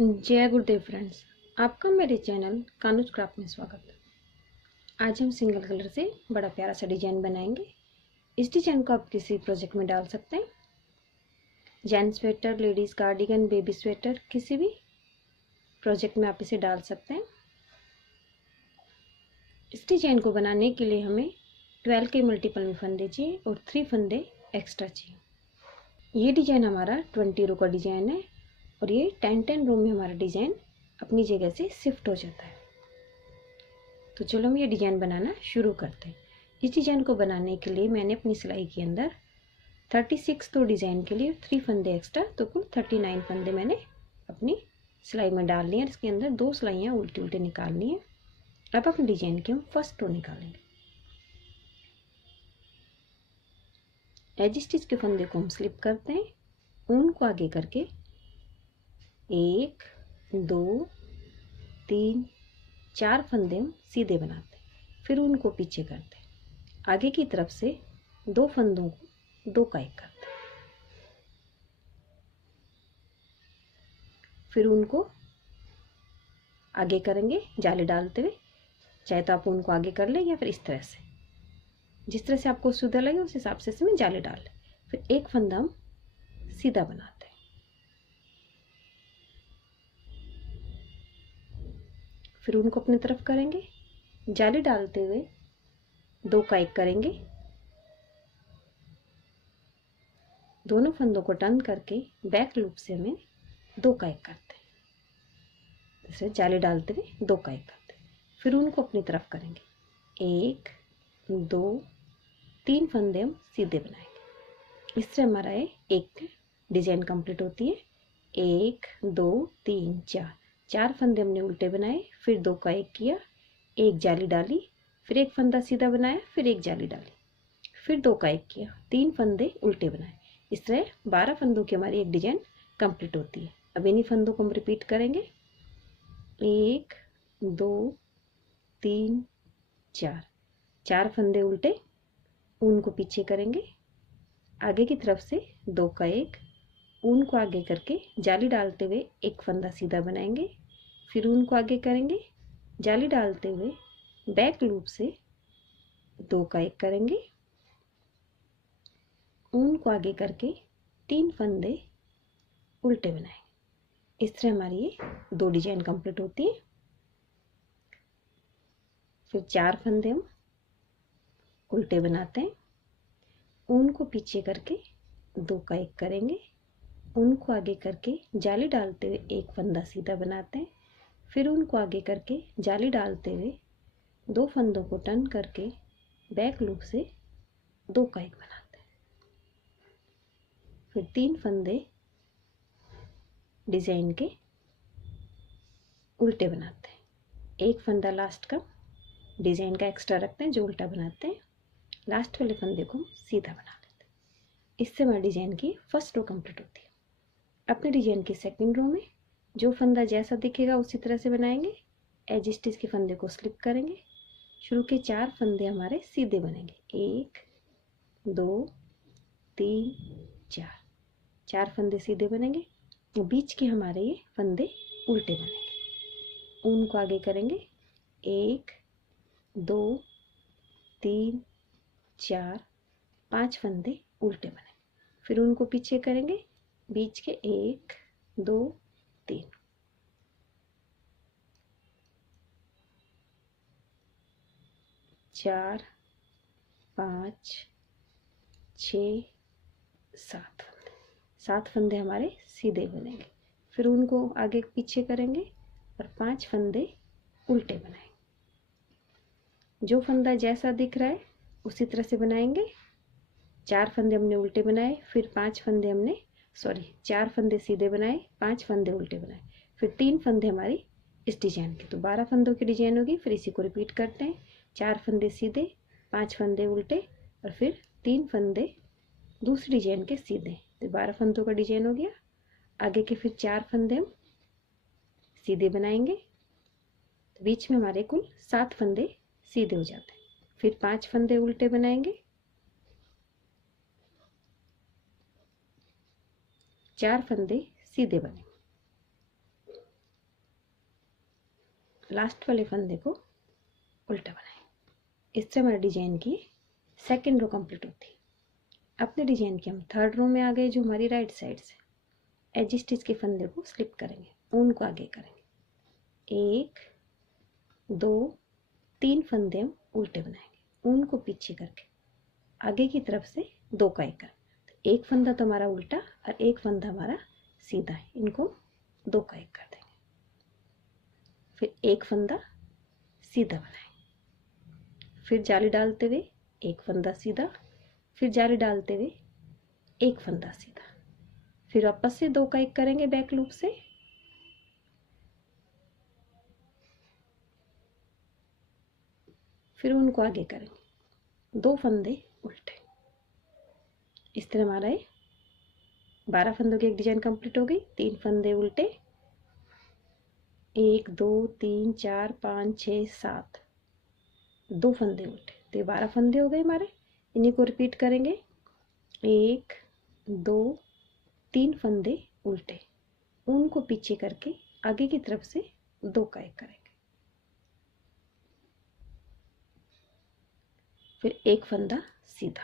जय गुरुदेव फ्रेंड्स, आपका मेरे चैनल कानूज क्राफ्ट में स्वागत। आज हम सिंगल कलर से बड़ा प्यारा सा डिजाइन बनाएंगे। इस डिजाइन को आप किसी प्रोजेक्ट में डाल सकते हैं। Gents sweater, ladies cardigan, baby sweater, किसी भी प्रोजेक्ट में आप इसे डाल सकते हैं। इस डिजाइन को बनाने के लिए हमें 12 के मल्टीपल में फंदे चाहिए और 3 फंदे एक्स्ट्रा चाहिए। ये डिजाइन हमारा 20 रो का डिजाइन है और ये 10-10 रो में हमारा डिजाइन अपनी जगह से शिफ्ट हो जाता है। तो चलो हम ये डिजाइन बनाना शुरू करते हैं। इस डिजाइन को बनाने के लिए मैंने अपनी सिलाई के अंदर 36 तो डिजाइन के लिए 3 फंदे एक्स्ट्रा, तो कुल 39 फंदे मैंने अपनी सिलाई में डाल लिए। इसके अंदर 2 सिलाइयाँ उल्टी उल्टी निकालनी है। अब अपने डिजाइन की हम फर्स्ट रो निकालेंगे। एज स्टिच के फंदे को हम स्लिप करते हैं, ऊन को आगे करके 1 2 3 4 फंदे हम सीधे बनाते हैं, फिर उनको पीछे करते हैं। आगे की तरफ से 2 फंदों को 2 का 1 करते हैं, फिर उनको आगे करेंगे जाली डालते हुए। चाहे तो आप उनको आगे कर लें या फिर इस तरह से, जिस तरह से आपको सुविधा लगे उस हिसाब से इसमें जाली डाल लें। फिर एक फंदा हम सीधा बनाते हैं, फिर उनको अपनी तरफ करेंगे, जाली डालते हुए 2 का 1 करेंगे। दोनों फंदों को टर्न करके बैक लूप से हमें 2 का 1 करते हैं, जैसे जाली डालते हुए 2 का 1 करते हैं। फिर उनको अपनी तरफ करेंगे, 1 2 3 फंदे हम सीधे बनाएंगे। इससे हमारा एक डिजाइन कंप्लीट होती है। 1 2 3 4 फंदे हमने उल्टे बनाए, फिर 2 का 1 किया, एक जाली डाली, फिर एक फंदा सीधा बनाया, फिर एक जाली डाली, फिर 2 का 1 किया, 3 फंदे उल्टे बनाए। इस तरह 12 फंदों की हमारी एक डिजाइन कंप्लीट होती है। अब इन्हीं फंदों को हम रिपीट करेंगे। 1 2 3 4 फंदे उल्टे, ऊन को पीछे करेंगे, आगे की तरफ से 2 का 1, ऊन को आगे करके जाली डालते हुए एक फंदा सीधा बनाएंगे, फिर ऊन को आगे करेंगे, जाली डालते हुए बैक लूप से 2 का 1 करेंगे, ऊन को आगे करके 3 फंदे उल्टे बनाएंगे। इस तरह हमारी ये 2 डिजाइन कंप्लीट होती है। फिर 4 फंदे हम उल्टे बनाते हैं, ऊन को पीछे करके 2 का 1 करेंगे, ऊन को आगे करके जाली डालते हुए एक फंदा सीधा बनाते हैं, फिर ऊन को आगे करके जाली डालते हुए 2 फंदों को टर्न करके बैक लूप से 2 का 1 बनाते हैं। फिर 3 फंदे डिजाइन के उल्टे बनाते हैं, एक फंदा लास्ट का डिजाइन का एक्स्ट्रा रखते हैं जो उल्टा बनाते हैं, लास्ट वाले फंदे को सीधा बना लेते हैं। इससे हमारी डिजाइन की फर्स्ट रो कंप्लीट होती है। अपने डिजाइन की सेकंड रो में जो फंदा जैसा दिखेगा उसी तरह से बनाएंगे। एज स्टिच के फंदे को स्लिप करेंगे, शुरू के 4 फंदे हमारे सीधे बनेंगे, 1 2 3 4 फंदे सीधे बनेंगे, बीच के हमारे ये फंदे उल्टे बनेंगे। ऊन को आगे करेंगे, 1 2 3 4 5 फंदे उल्टे बनेंगे, फिर उनको पीछे करेंगे, बीच के 1 2 3 4 5 6 7 फंदे हमारे सीधे बनेंगे, फिर उनको आगे पीछे करेंगे और 5 फंदे उल्टे बनाएंगे। जो फंदा जैसा दिख रहा है उसी तरह से बनाएंगे। 4 फंदे हमने उल्टे बनाए, फिर 4 फंदे सीधे बनाए, 5 फंदे उल्टे बनाए, फिर 3 फंदे हमारी इस डिजाइन के, तो 12 फंदों की डिजाइन होगी। फिर इसी को रिपीट करते हैं, 4 फंदे सीधे, 5 फंदे उल्टे और फिर 3 फंदे दूसरी डिजाइन के सीधे, तो 12 फंदों का डिजाइन हो गया। आगे के फिर 4 फंदे हम सीधे बनाएंगे, तो बीच में हमारे कुल 7 फंदे सीधे हो जाते हैं। फिर 5 फंदे उल्टे बनाएंगे, 4 फंदे सीधे बनेंगे, लास्ट वाले फंदे को उल्टा बनाएंगे। इससे हमारे डिजाइन की सेकंड रो कंप्लीट होती है। अपने डिजाइन की हम थर्ड रो में आ गए, जो हमारी राइट साइड से एज स्टिच के फंदे को स्लिप करेंगे, ऊन को आगे करेंगे। 1 2 3 फंदे हम उल्टे बनाएंगे, ऊन को पीछे करके आगे की तरफ से 2 का 1 कर। एक फंदा तो हमारा उल्टा और एक फंदा हमारा सीधा है, इनको 2 का 1 कर देंगे। फिर एक फंदा सीधा बनाएंगे, फिर जाली डालते हुए एक फंदा सीधा, फिर जाली डालते हुए एक फंदा सीधा, फिर वापस से 2 का 1 करेंगे बैक लूप से। फिर उनको आगे करेंगे, 2 फंदे उल्टे। इस तरह हमारा 12 फंदों की एक डिजाइन कंप्लीट हो गई। 3 फंदे उल्टे, 1 2 3 4 5 6 7, 2 फंदे उल्टे, तो ये 12 फंदे हो गए हमारे। इन्हीं को रिपीट करेंगे। 1 2 3 फंदे उल्टे, ऊन को पीछे करके आगे की तरफ से 2 का 1 करेंगे। फिर एक फंदा सीधा,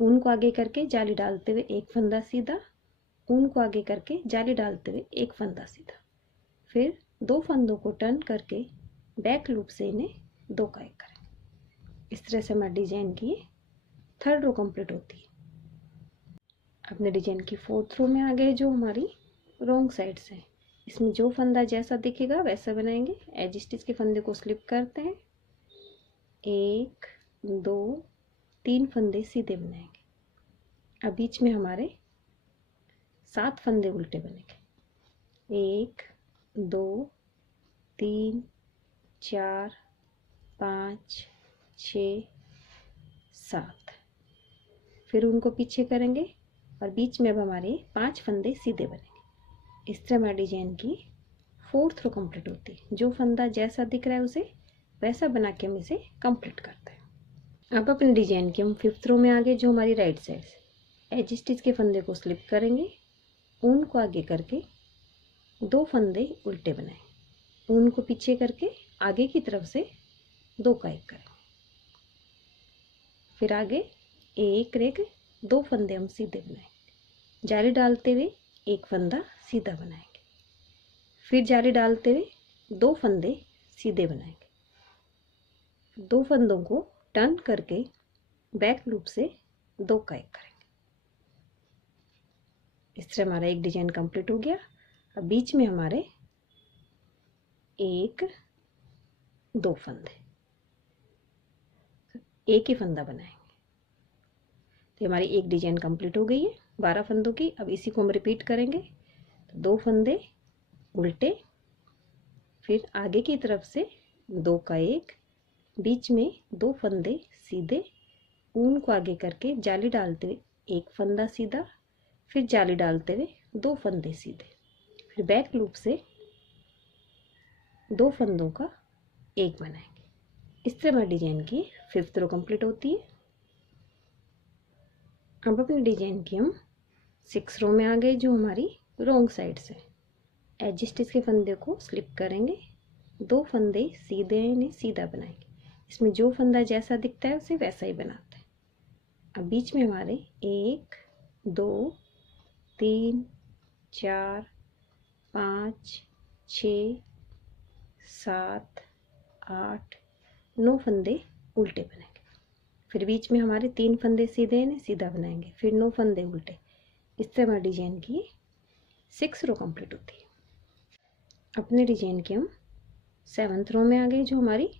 ऊन को आगे करके जाली डालते हुए एक फंदा सीधा, ऊन को आगे करके जाली डालते हुए एक फंदा सीधा, फिर 2 फंदों को टर्न करके बैक लूप से इन्हें 2 का 1 करेंगे। इस तरह से हमारी डिजाइन की थर्ड रो कंप्लीट होती है। अपने डिजाइन की फोर्थ रो में आ गए, जो हमारी रॉन्ग साइड से है। इसमें जो फंदा जैसा दिखेगा वैसा बनाएंगे। एज स्टिच के फंदे को स्लिप करते हैं, 1 2 3 फंदे सीधे बनाएंगे। अब बीच में हमारे 7 फंदे उल्टे बनेंगे। 1 2 3 4 5 6 7, फिर उनको पीछे करेंगे और बीच में अब हमारे 5 फंदे सीधे बनेंगे। इस तरह हमारी डिजाइन की फोर्थ रो कंप्लीट होती है। जो फंदा जैसा दिख रहा है उसे वैसा बना के हम इसे कंप्लीट करते हैं। अब अपने डिजाइन की हम फिफ्थ रो में आ गए, जो हमारी राइट साइड से एज स्टिच के फंदे को स्लिप करेंगे, ऊन को आगे करके 2 फंदे उल्टे बनाएंगे, ऊन को पीछे करके आगे की तरफ से 2 का 1 करेंगे। फिर आगे 1 रेग 2 फंदे हम सीधे बनाएंगे, जाली डालते हुए एक फंदा सीधा बनाएंगे, फिर जाली डालते हुए 2 फंदे सीधे बनाएंगे, 2 फंदों को टर्न करके बैक लूप से 2 का 1 करेंगे। इस तरह हमारा एक डिजाइन कंप्लीट हो गया। अब बीच में हमारे 1 2 फंदे, एक ही फंदा बनाएंगे। तो हमारी एक डिजाइन कंप्लीट हो गई है 12 फंदों की। अब इसी को हम रिपीट करेंगे। तो 2 फंदे उल्टे, फिर आगे की तरफ से 2 का 1, बीच में 2 फंदे सीधे, ऊन को आगे करके जाली डालते हुए एक फंदा सीधा, फिर जाली डालते हुए 2 फंदे सीधे, फिर बैक लूप से 2 फंदों का 1 बनाएंगे। इस तरह हमारी डिजाइन की फिफ्थ रो कंप्लीट होती है। अब अपनी डिजाइन की हम 6 रो में आ गए, जो हमारी रॉन्ग साइड से एज स्टिच के फंदे को स्लिप करेंगे, 2 फंदे सीधे इन्हें सीधा बनाएंगे। इसमें जो फंदा जैसा दिखता है उसे वैसा ही बनाते हैं। अब बीच में हमारे 1 2 3 4 5 6 7 8 9 फंदे उल्टे बनेंगे। फिर बीच में हमारे 3 फंदे सीधे इन्हें सीधा बनाएंगे, फिर 9 फंदे उल्टे। इस तरह हमारी डिजाइन की 6 रो कंप्लीट होती है। अपने डिजाइन के हम 7th रो में आ गए, जो हमारी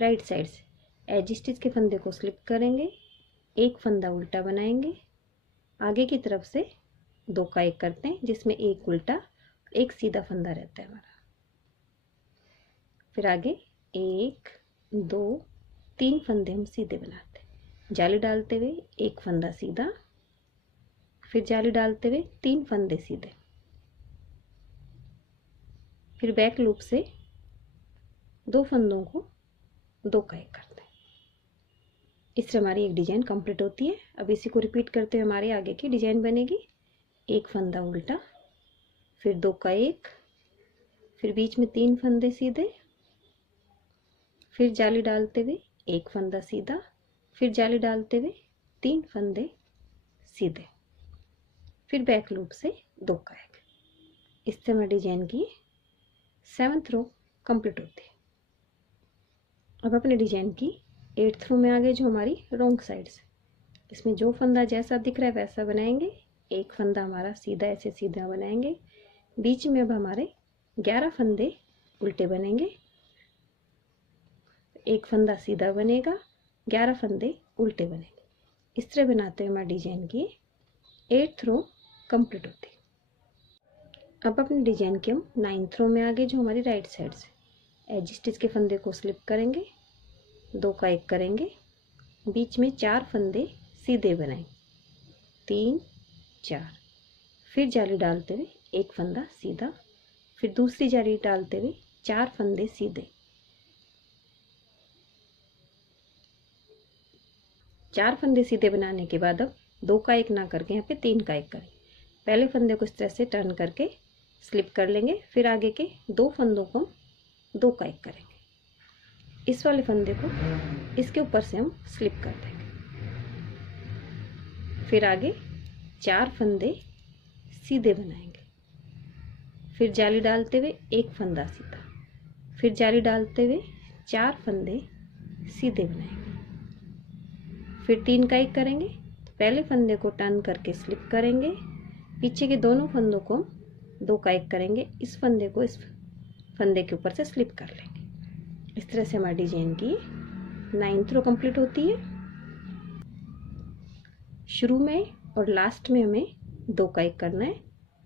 राइट साइड से एज स्टिच के फंदे को स्लिप करेंगे, एक फंदा उल्टा बनाएंगे, आगे की तरफ से 2 का 1 करते हैं, जिसमें एक उल्टा एक सीधा फंदा रहता है हमारा। फिर आगे 1 2 3 फंदे हम सीधे बनाते हैं, जाली डालते हुए एक फंदा सीधा, फिर जाली डालते हुए 3 फंदे सीधे, फिर बैक लूप से 2 फंदों को 2 का 1 करते हैं। इस तरह हमारी एक डिजाइन कंप्लीट होती है। अब इसी को रिपीट करते हुए हमारे आगे की डिजाइन बनेगी। एक फंदा उल्टा, फिर 2 का 1, फिर बीच में 3 फंदे सीधे, फिर जाली डालते हुए 1 फंदा सीधा, फिर जाली डालते हुए 3 फंदे सीधे, फिर बैक लूप से 2 का 1। इस तरह डिजाइन की 7th रो कंप्लीट होती है। अब अपने डिजाइन की 8th रो में आ गए जो हमारी रॉन्ग साइड से। इसमें जो फंदा जैसा दिख रहा है वैसा बनाएंगे। एक फंदा हमारा सीधा ऐसे सीधा बनाएंगे। बीच में अब हमारे 11 फंदे उल्टे बनेंगे। एक फंदा सीधा बनेगा, 11 फंदे उल्टे बनेंगे। इस तरह बनाते हुए हमारे डिजाइन की 8th रो कंप्लीट होती है। अब अपने डिजाइन के हम 9th रो में आ गए जो हमारी राइट साइड से। एज स्टिच के फंदे को स्लिप करेंगे, 2 का 1 करेंगे, बीच में 4 फंदे सीधे बनाएंगे, 3 4, फिर जाली डालते हुए 1 फंदा सीधा, फिर दूसरी जाली डालते हुए 4 फंदे सीधे, 4 फंदे सीधे बनाने के बाद अब 2 का 1 ना करके यहाँ पे 3 का 1 करें। पहले फंदे को इस तरह से टर्न करके स्लिप कर लेंगे, फिर आगे के 2 फंदों को 2 का 1 करेंगे। इस वाले फंदे को इसके ऊपर से हम स्लिप कर देंगे, फिर आगे 4 फंदे सीधे बनाएंगे, फिर जाली डालते हुए 1 फंदा सीधा, फिर जाली डालते हुए 4 फंदे सीधे बनाएंगे, फिर 3 का 1 करेंगे। पहले फंदे को टर्न करके स्लिप करेंगे, पीछे के दोनों फंदों को 2 का 1 करेंगे, इस फंदे को इस फंदे के ऊपर से स्लिप कर लेंगे। इस तरह से हमारी डिजाइन की 9th रो कंप्लीट होती है। शुरू में और लास्ट में हमें 2 का 1 करना है,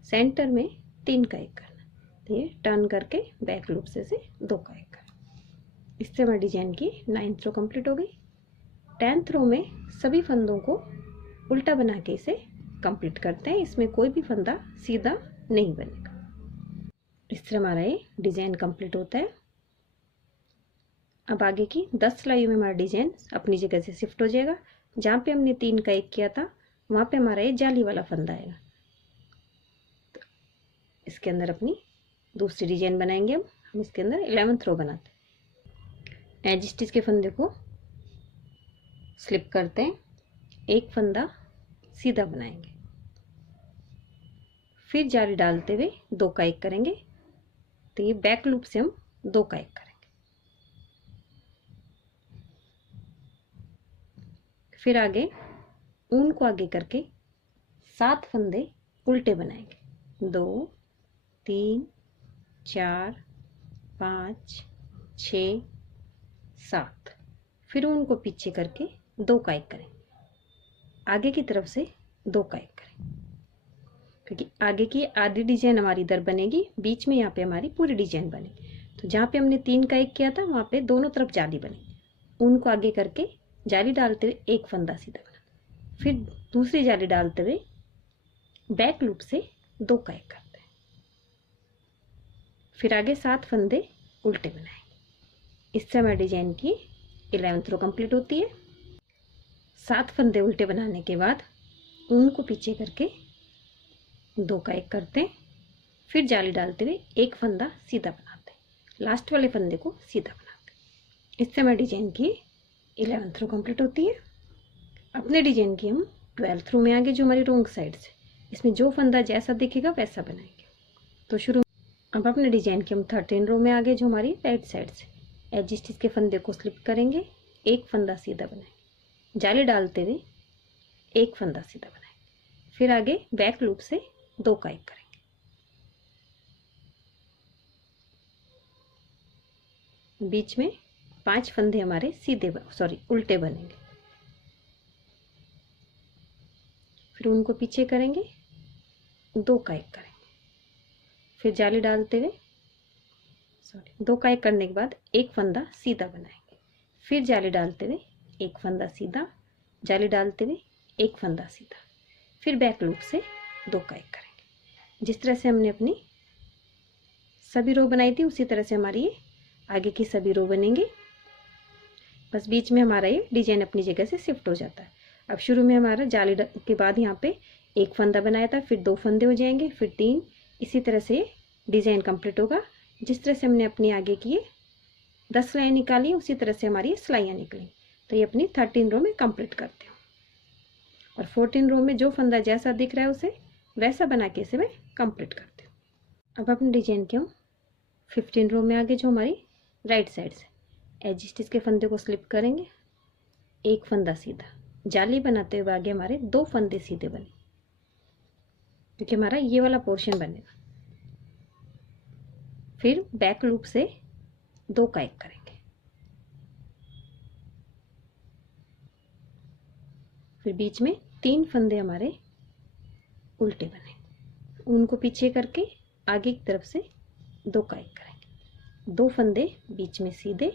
सेंटर में 3 का 1 करना है। तो ये टर्न करके बैक लूप से 2 का 1 करना। इससे हमारी डिजाइन की 9th रो कंप्लीट हो गई। 10th रो में सभी फंदों को उल्टा बना के इसे कंप्लीट करते हैं। इसमें कोई भी फंदा सीधा नहीं बनेगा। इस तरह हमारा ये डिजाइन कंप्लीट होता है। अब आगे की 10 सिलाइयों में हमारा डिजाइन अपनी जगह से शिफ्ट हो जाएगा। जहाँ पे हमने 3 का 1 किया था वहाँ पे हमारा ये जाली वाला फंदा आएगा। तो इसके अंदर अपनी दूसरी डिजाइन बनाएंगे। हम इसके अंदर 11th रो बनाते हैं। एज स्टिच के फंदे को स्लिप करते हैं, एक फंदा सीधा बनाएंगे, फिर जाली डालते हुए 2 का 1 करेंगे। तो ये बैक लूप से हम 2 का 1 करेंगे, फिर आगे ऊन को आगे करके 7 फंदे उल्टे बनाएंगे। 2 3 4 5 6 7, फिर ऊन को पीछे करके 2 का 1 करें, आगे की तरफ से 2 का 1 करें, क्योंकि आगे की आधी डिजाइन हमारी इधर बनेगी, बीच में यहाँ पे हमारी पूरी डिजाइन बनेगी। तो जहाँ पे हमने 3 का 1 किया था वहाँ पे दोनों तरफ जाली बनेगी। ऊन को आगे करके जाली डालते हुए 1 फंदा सीधा बना, फिर दूसरी जाली डालते हुए बैक लूप से 2 का 1 करते हैं, फिर आगे 7 फंदे उल्टे बनाएंगे। इससे हमारी डिजाइन की 11th रो कंप्लीट होती है। 7 फंदे उल्टे बनाने के बाद ऊन को पीछे करके 2 का 1 करते हैं, फिर जाली डालते हुए 1 फंदा सीधा बनाते हैं, लास्ट वाले फंदे को सीधा बनाते हैं। इससे हमारी डिजाइन की 11th रो कंप्लीट होती है। अपने डिजाइन की हम 12th रो में आगे जो हमारी रॉन्ग साइड से। इसमें जो फंदा जैसा दिखेगा वैसा बनाएंगे। तो शुरू अब अपने डिजाइन की हम 13 रो में आगे जो हमारी राइट साइड से। एज स्टिच के फंदे को स्लिप करेंगे, 1 फंदा सीधा बनाएंगे, जाली डालते हुए 1 फंदा सीधा बनाएंगे, फिर आगे बैक लूप से 2 का 1 करेंगे, बीच में 5 फंदे हमारे उल्टे बनेंगे, फिर उनको पीछे करेंगे, 2 का 1 करेंगे, फिर जाली डालते हुए 2 का 1 करने के बाद 1 फंदा सीधा बनाएंगे, फिर जाली डालते हुए 1 फंदा सीधा, जाली डालते हुए 1 फंदा सीधा, फिर बैक लूप से 2 का 1 करेंगे। जिस तरह से हमने अपनी सभी रो बनाई थी उसी तरह से हमारी ये आगे की सभी रो बनेंगी। बस बीच में हमारा ये डिजाइन अपनी जगह से शिफ्ट हो जाता है। अब शुरू में हमारा जाली के बाद यहाँ पे 1 फंदा बनाया था, फिर 2 फंदे हो जाएंगे, फिर 3, इसी तरह से डिजाइन कंप्लीट होगा। जिस तरह से हमने अपनी आगे की 10 सिलाई निकाली उसी तरह से हमारी सिलाइयाँ निकली। तो ये अपनी 13 रो में कंप्लीट करती हूँ और 14 रो में जो फंदा जैसा दिख रहा है उसे वैसा बना के इसे मैं कंप्लीट करती हूँ। अब अपने डिजाइन के हम 15 रो में आगे जो हमारी राइट साइड से एज स्टिच के फंदे को स्लिप करेंगे, एक फंदा सीधा, जाली बनाते हुए आगे हमारे 2 फंदे सीधे बने क्योंकि हमारा ये वाला पोर्शन बनेगा। फिर बैक लूप से 2 का 1 करेंगे, फिर बीच में 3 फंदे हमारे उल्टे बने, उनको पीछे करके आगे की तरफ से 2 का 1 करेंगे, 2 फंदे बीच में सीधे,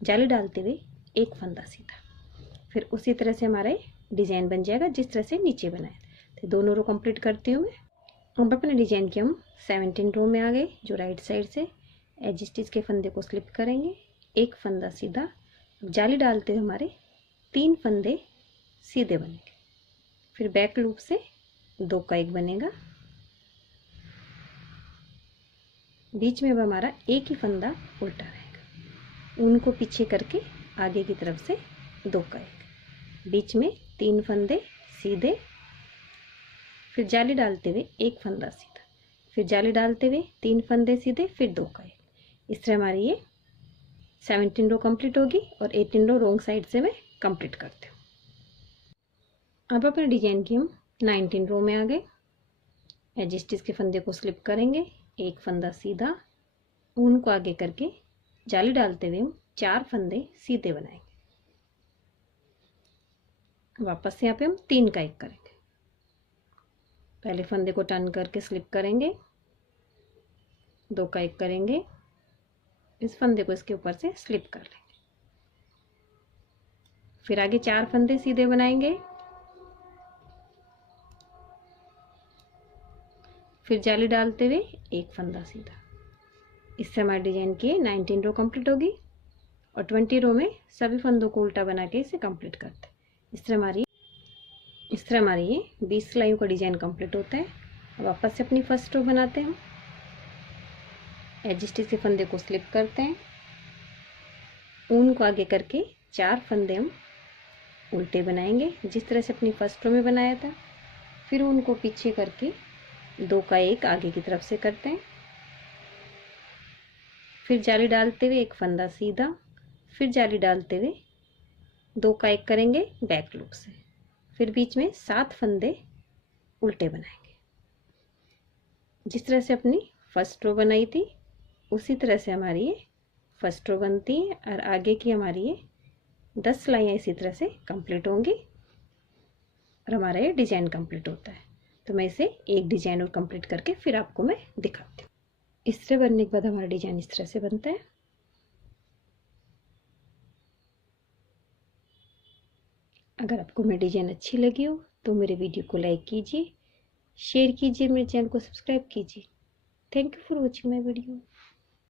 जाली डालते हुए 1 फंदा सीधा। फिर उसी तरह से हमारा डिजाइन बन जाएगा जिस तरह से नीचे बनाया। तो दोनों रो कंप्लीट करती हूँ मैं। अब अपने डिजाइन के हम 17 रो में आ गए जो राइट साइड से एज स्टिच के फंदे को स्लिप करेंगे, 1 फंदा सीधा, जाली डालते हुए हमारे 3 फंदे सीधे बनेंगे। फिर बैक लूप से 2 का 1 बनेगा, बीच में अब हमारा एक ही फंदा उल्टा रहेगा, उनको पीछे करके आगे की तरफ से 2 का 1, बीच में 3 फंदे सीधे, फिर जाली डालते हुए 1 फंदा सीधा, फिर जाली डालते हुए 3 फंदे सीधे, फिर 2 का 1। इस तरह हमारी ये 17 रो कंप्लीट होगी और 18 रो रॉन्ग साइड से मैं कंप्लीट करती हूँ। अब अपने डिजाइन की हम 19 रो में आ गए। एज स्टिच के फंदे को स्लिप करेंगे, 1 फंदा सीधा, ऊन को आगे करके जाली डालते हुए हम 4 फंदे सीधे बनाएंगे। वापस से यहाँ पे हम 3 का 1 करेंगे। पहले फंदे को टर्न करके स्लिप करेंगे, 2 का 1 करेंगे, इस फंदे को इसके ऊपर से स्लिप कर लेंगे, फिर आगे 4 फंदे सीधे बनाएंगे, फिर जाली डालते हुए 1 फंदा सीधा। इससे हमारे डिजाइन की 19 रो कंप्लीट होगी और 20 रो में सभी फंदों को उल्टा बना के इसे कंप्लीट करते हैं। इस तरह हमारी ये 20 सिलाइयों का डिजाइन कंप्लीट होता है। अब वापस से अपनी फर्स्ट रो बनाते हैं। एज स्टिच के फंदे को स्लिप करते हैं, ऊन को आगे करके 4 फंदे हम उल्टे बनाएंगे जिस तरह से अपनी फर्स्ट रो में बनाया था। फिर ऊन को पीछे करके 2 का 1 आगे की तरफ से करते हैं, फिर जाली डालते हुए 1 फंदा सीधा, फिर जाली डालते हुए 2 का 1 करेंगे बैक लूप से, फिर बीच में 7 फंदे उल्टे बनाएंगे। जिस तरह से अपनी फर्स्ट रो बनाई थी उसी तरह से हमारी ये फर्स्ट रो बनती है और आगे की हमारी ये 10 सिलाइयाँ इसी तरह से कंप्लीट होंगी और हमारा ये डिजाइन कंप्लीट होता है। तो मैं इसे एक डिजाइन और कंप्लीट करके फिर आपको मैं दिखाती हूँ। इस तरह बनने के बाद हमारा डिजाइन इस तरह से बनता है। अगर आपको मेरी डिजाइन अच्छी लगी हो तो मेरे वीडियो को लाइक कीजिए, शेयर कीजिए, मेरे चैनल को सब्सक्राइब कीजिए। Thank you for watching my video.